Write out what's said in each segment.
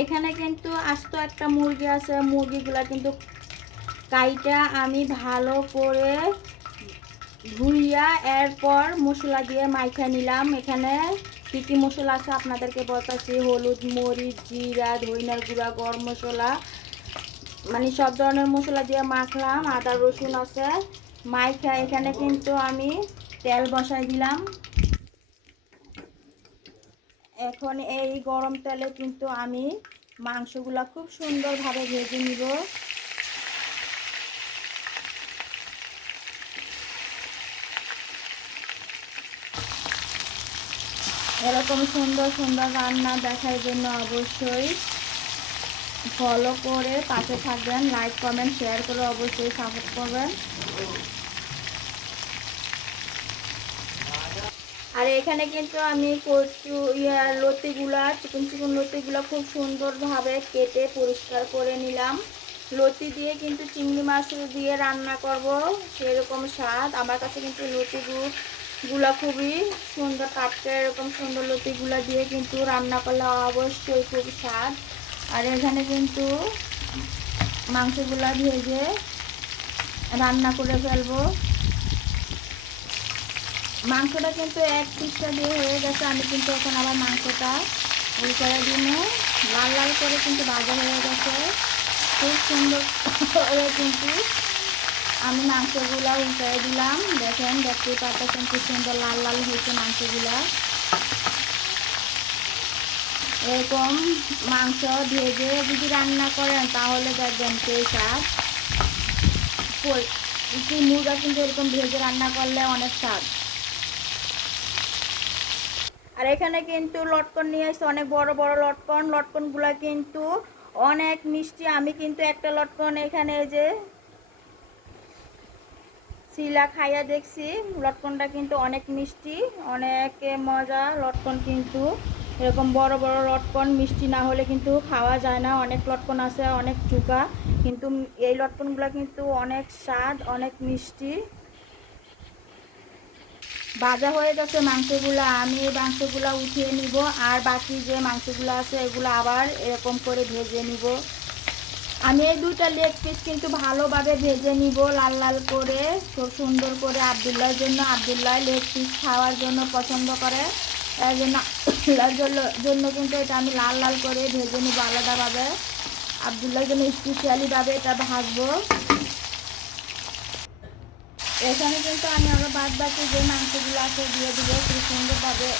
এখানে কিন্তু আস্ত একটা মুরগি আছে। মুরগিগুলা কিন্তু কাইটা আমি ভালো করে ধুইয়া এরপর মশলা দিয়ে মাইখা নিলাম। এখানে কী কী মশলা আছে আপনাদেরকে বলতেছি? হলুদ, মরিচ, জিরা, ধইনার গুঁড়া, গরম মশলা মানে সব ধরনের মশলা দিয়ে মাখলাম। আদা রসুন আছে। মাইখা এখানে কিন্তু আমি তেল বসাই দিলাম। এখন এই গরম তেলে কিন্তু আমি মাংসগুলা খুব সুন্দরভাবে ভেজে নিব। এরকম সুন্দর সুন্দর রান্না দেখার জন্য অবশ্যই ফলো করে পাশে থাকবেন লাইক কমেন্ট শেয়ার করে অবশ্যই সাপোর্ট করবেন। আর এখানে কিন্তু আমি কচু, ইয়া লতিগুলা, চিকন চিকন লতিগুলো খুব সুন্দরভাবে কেটে পরিষ্কার করে নিলাম। লতি দিয়ে কিন্তু চিংড়ি মাছ দিয়ে রান্না করব, সেরকম স্বাদ। আমার কাছে কিন্তু লতিগুলো গুলা খুবই সুন্দর টাটকা এরকম সুন্দর লতিগুলা দিয়ে কিন্তু রান্না করলে অবশ্যই খুব স্বাদ। আর এখানে কিন্তু মাংসগুলা ভেজে রান্না করে ফেলব। মাংসটা কিন্তু এক পিসটা দিয়ে হয়ে গেছে। আমি কিন্তু এখন আবার মাংসটা ওই করে দিন লাল লাল করে কিন্তু ভাজা হয়ে গেছে। খুব সুন্দর কিন্তু আমি মাংসগুলো উল্টাই দিলাম। দেখেন, দেখতেই পাচ্ছেন খুব সুন্দর লাল লাল হয়েছে মাংসগুলা। এরকম মাংস ভেজে যদি রান্না করেন, তাহলে দেখবেন সেই স্বাদ। মুরগা কিন্তু এরকম ভেজে রান্না করলে অনেক স্বাদ। আর এখানে কিন্তু লটকন নিয়ে এসে অনেক বড় বড় লটকন। লটকনগুলো কিন্তু অনেক মিষ্টি। আমি কিন্তু একটা লটকন এখানে যে শিলা খাইয়া দেখছি। লটকনটা কিন্তু অনেক মিষ্টি, অনেক মজা লটকন কিন্তু। এরকম বড় বড় লটকন মিষ্টি না হলে কিন্তু খাওয়া যায় না। অনেক লটকন আছে, অনেক চুকা। কিন্তু এই লটকনগুলো কিন্তু অনেক স্বাদ, অনেক মিষ্টি। ভাজা হয়ে গেছে মাংসগুলো, আমি এই মাংসগুলো উঠিয়ে নিব, আর বাকি যে মাংসগুলো আছে এগুলো আবার এরকম করে ভেজে নিব। আমি এই দুইটা লেগ পিস কিন্তু ভালোভাবে ভেজে নিব, লাল লাল করে, খুব সুন্দর করে আবদুল্লার জন্য, আবদুল্লাহ লেগ পিস খাওয়ার জন্য পছন্দ করে। আবদুল্লার জন্য জন্য কিন্তু এটা আমি লাল লাল করে ভেজে নিব আলাদাভাবে। আবদুল্লার জন্য স্পেশালিভাবে এটা ভাজবো। এখানে কিন্তু আমি আবার বাদ বাকি যে মাংসগুলো আছে দিয়ে দিব, খুব সুন্দরভাবে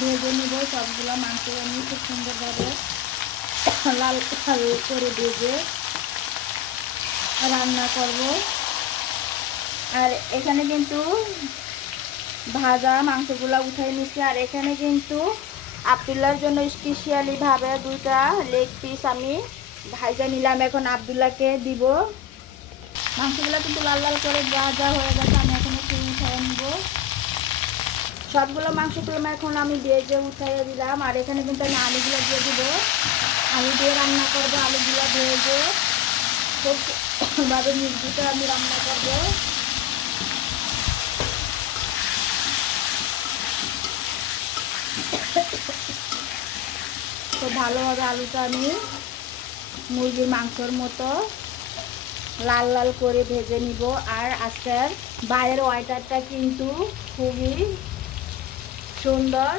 ভেজে নিব সবগুলো মাংস আমি খুব সুন্দরভাবে লাল লাল করে ভেজে রান্না করব। আর এখানে কিন্তু ভাজা মাংসগুলো উঠাই নিচ্ছি আর এখানে কিন্তু আবদুল্লার জন্য স্পেশালিভাবে দুইটা লেগ পিস আমি ভাজা নিলাম। এখন আবদুল্লাকে দিব। মাংসগুলো কিন্তু লাল লাল করে ভাজা হয়ে গেছে, আমি এখন একটু উঠাই নিব। সবগুলো মাংসগুলো এখন আমি ভেজে উঠাইয়ে দিলাম, আর এখানে কিন্তু আমি আলুগুলো দিয়ে দিব। আলু দিয়ে রান্না করব, আলুগুলো ভেজে। খুবভাবে মুরগিটা আমি রান্না করব। তো ভালোভাবে আলুটা আমি মুরগির মাংসর মতো লাল লাল করে ভেজে নিব। আর আজকের বাইরের ওয়েটারটা কিন্তু খুবই সুন্দর।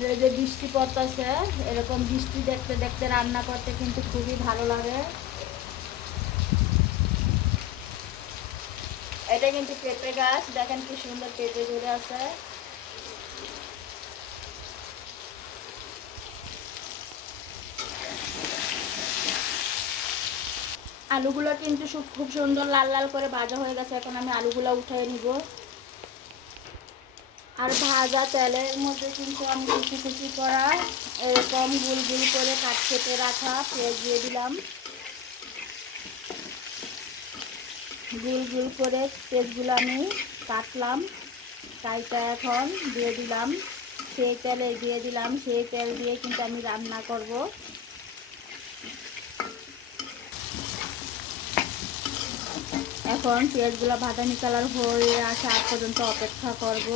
যে যে বৃষ্টি পড়তেছে, এরকম বৃষ্টি দেখতে দেখতে রান্না করতে কিন্তু খুবই ভালো লাগে। এটা কিন্তু পেঁপে গাছ, দেখেন কি সুন্দর পেঁপে ধরে আছে। আলুগুলো কিন্তু খুব সুন্দর লাল লাল করে ভাজা হয়ে গেছে। এখন আমি আলুগুলো উঠিয়ে নিব। আর ভাজা তেলের মধ্যে কিন্তু আমি কুচি কুচি করা এরকম গুল গুল করে কাট কেটে রাখা পেঁয়াজ দিয়ে দিলাম। গুল গুল করে পেঁয়াজগুলো আমি কাটলাম। কাইটা এখন দিয়ে দিলাম। সেই তেলে দিয়ে দিলাম। সেই তেল দিয়ে কিন্তু আমি রান্না করব। এখন পেঁয়াজগুলো বাদামি কালার হয়ে আসা পর্যন্ত অপেক্ষা করব।